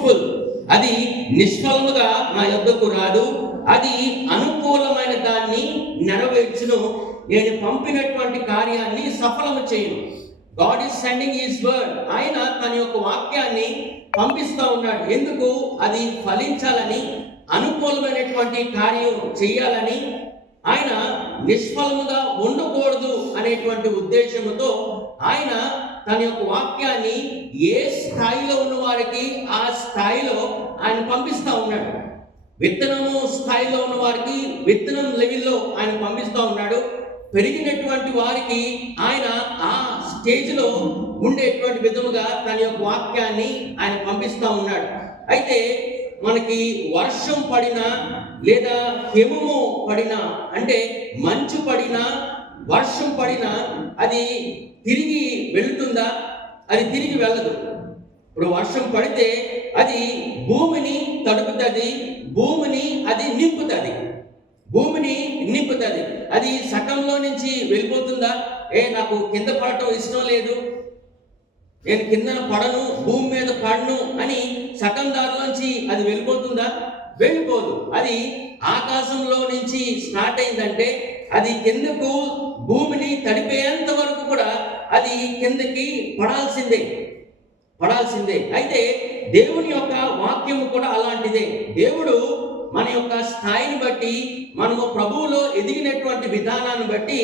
Fruitful, అది నిష్ఫలముగా నా యొద్దకు రాదు, అది అనుకూలమైన దాన్ని నెరవేర్చును, నేను పంపినటువంటి కార్యాన్ని సఫలము చేయను. God is sending his word. ఆయన తన యొక్క వాక్యాన్ని పంపిస్తూ ఉన్నాడు. ఎందుకు? అది ఫలించాలని, అనుకూలమైనటువంటి కార్యం చేయాలని, ఆయన నిష్ఫలముగా ఉండకూడదు అనేటువంటి ఉద్దేశంతో ఆయన తన యొక్క వాక్యాన్ని ఏ స్థాయిలో ఉన్న వారికి ఆ స్థాయిలో ఆయన పంపిస్తూ ఉన్నాడు. విత్తనము స్థాయిలో ఉన్న వారికి విత్తనం లెవెల్లో ఆయన పంపిస్తూ ఉన్నాడు. పెరిగినటువంటి వారికి ఆయన ఆ స్టేజ్లో ఉండేటువంటి విధముగా తన యొక్క వాక్యాన్ని ఆయన పంపిస్తూ ఉన్నాడు. అయితే మనకి వర్షం పడినా లేదా హిమము పడినా, అంటే మంచు పడినా వర్షం పడినా అది తిరిగి వెళుతుందా? అది తిరిగి వెళ్ళదు. ఇప్పుడు వర్షం పడితే అది భూమిని తడుపుతుంది, భూమిని అది నింపుతుంది, భూమిని నింపుతుంది. అది సగంలో నుంచి వెళ్ళిపోతుందా? నాకు కింద పడటం ఇష్టం లేదు, నేను కిందన పడను, భూమి మీద పడను అని సగం దారిలోంచి అది వెళ్ళిపోతుందా? వెళ్ళిపోదు. అది ఆకాశంలో నుంచి స్టార్ట్ అయిందంటే అది కిందకు భూమిని తడిపేంత వరకు కూడా అది కిందకి పడాల్సిందే. అయితే దేవుని యొక్క వాక్యము కూడా అలాంటిదే. దేవుడు మన యొక్క స్థాయిని బట్టి, మనము ప్రభువులో ఎదిగినటువంటి విధానాన్ని బట్టి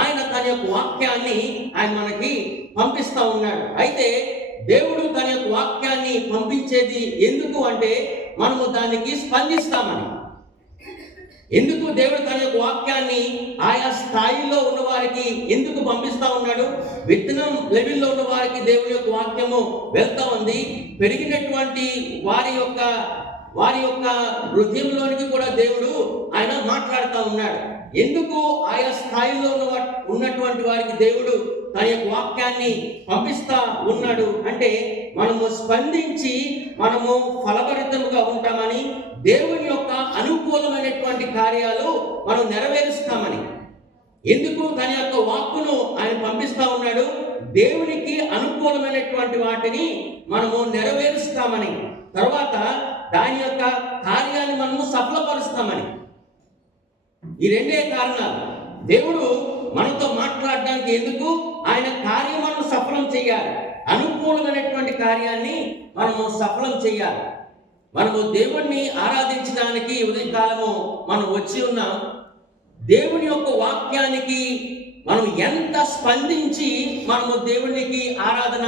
ఆయన తన యొక్క వాక్యాన్ని ఆయన మనకి పంపిస్తూ ఉన్నాడు. అయితే దేవుడు తన యొక్క వాక్యాన్ని పంపించేది ఎందుకు అంటే మనము దానికి స్పందిస్తామని. ఎందుకు దేవుడు తన యొక్క వాక్యాన్ని ఆయా స్థాయిలో ఉన్న వారికి ఎందుకు పంపిస్తా ఉన్నాడు? విత్తనం లెవెల్లో ఉన్న వారికి దేవుని యొక్క వాక్యము వెళ్తా ఉంది. పెరిగినటువంటి వారి యొక్క హృదయంలోనికి కూడా దేవుడు ఆయన మాట్లాడుతూ ఉన్నాడు. ఎందుకు ఆయా స్థాయిలో ఉన్నటువంటి వారికి దేవుడు తన యొక్క వాక్యాన్ని పంపిస్తా ఉన్నాడు అంటే మనము స్పందించి మనము ఫలభరితముగా ఉంటామని, దేవుని యొక్క అనుకూలమైనటువంటి కార్యాలు మనం నెరవేరుస్తామని. ఎందుకు తన యొక్క వాక్కును ఆయన పంపిస్తా ఉన్నాడు? దేవునికి అనుకూలమైనటువంటి వాటిని మనము నెరవేరుస్తామని, తర్వాత దాని యొక్క కార్యాన్ని మనము సఫలపరుస్తామని. ఈ రెండే కారణాలు. దేవుడు మనతో మాట్లాడడానికి ఎందుకు? ఆయన కార్యం మనం సఫలం చేయాలి, అనుకూలమైనటువంటి కార్యాన్ని మనము సఫలం చేయాలి. మనము దేవుణ్ణి ఆరాధించడానికి ఉదయకాలము మనం వచ్చి ఉన్నాం. దేవుని యొక్క వాక్యానికి మనం ఎంత స్పందించి మనము దేవునికి ఆరాధన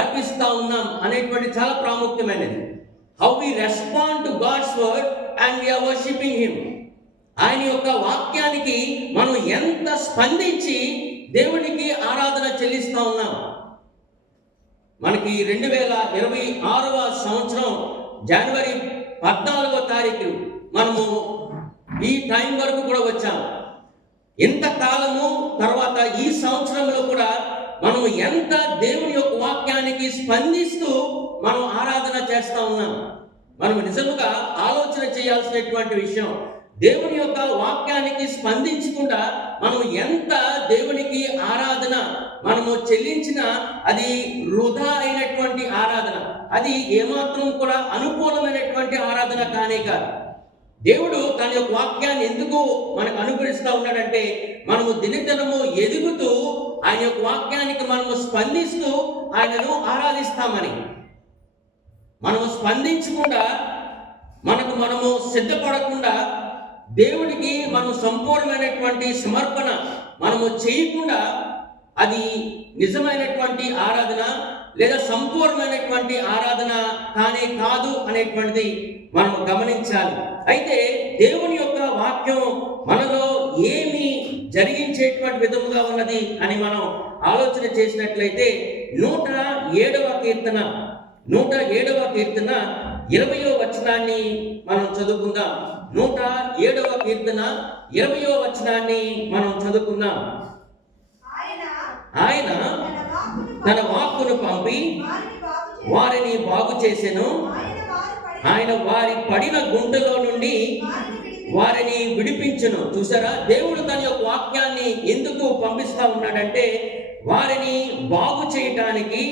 అర్పిస్తా ఉన్నాం అనేటువంటి చాలా ప్రాముఖ్యమైనది. How we respond to God's word and we are worshipping him. ఆయన యొక్క వాక్యానికి మనం ఎంత స్పందించి దేవునికి ఆరాధన చెల్లిస్తా ఉన్నాం. మనకి 2026వ సంవత్సరం జనవరి 14వ తారీఖు మనము ఈ టైం వరకు కూడా వచ్చాం. ఇంతకాలము తర్వాత ఈ సంవత్సరంలో కూడా మనం ఎంత దేవుని యొక్క వాక్యానికి స్పందిస్తూ మనం ఆరాధన చేస్తా ఉన్నాం. మనం నిజముగా ఆలోచన చేయాల్సినటువంటి విషయం, దేవుని యొక్క వాక్యానికి స్పందించకుండా మనం ఎంత దేవునికి ఆరాధన మనము చెల్లించినా అది వృధా అయినటువంటి ఆరాధన, అది ఏమాత్రం కూడా అనుకూలమైనటువంటి ఆరాధన కానే కాదు. దేవుడు తన యొక్క వాక్యాన్ని ఎందుకు మనకు అనుగ్రహిస్తూ ఉన్నాడంటే మనము దినదినము ఎదుగుతూ ఆయన యొక్క వాక్యానికి మనము స్పందిస్తూ ఆయనను ఆరాధిస్తామని. మనము స్పందించకుండా, మనము సిద్ధపడకుండా, దేవునికి మనం సంపూర్ణమైనటువంటి సమర్పణ మనము చేయకుండా అది నిజమైనటువంటి ఆరాధన లేదా సంపూర్ణమైనటువంటి ఆరాధన కానే కాదు అనేటువంటిది మనం గమనించాలి. అయితే దేవుని యొక్క వాక్యం మనలో ఏమి జరిగించేటువంటి విధముగా ఉన్నది అని మనం ఆలోచన చేసినట్లయితే 107వ కీర్తన 20వ వచనాన్ని మనం చదువుకుందాం. 107వ కీర్తన 20వ వచనాన్ని మనం చదువుకుందాం. ఆయన తన వాక్కును పంపి వారిని బాగు చేసెను. ఆయన వారి పడిన గుంటలో నుండి వారిని విడిపించును. చూసారా, దేవుడు తన యొక్క వాక్యాన్ని ఎందుకు పంపిస్తా ఉన్నాడంటే వారిని బాగు చేయటానికి,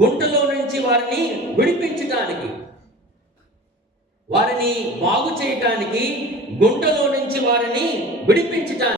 గుంటలో నుంచి వారిని విడిపించటానికి. వారిని బాగు చేయటానికి, గుంటలో నుంచి వారిని విడిపించటానికి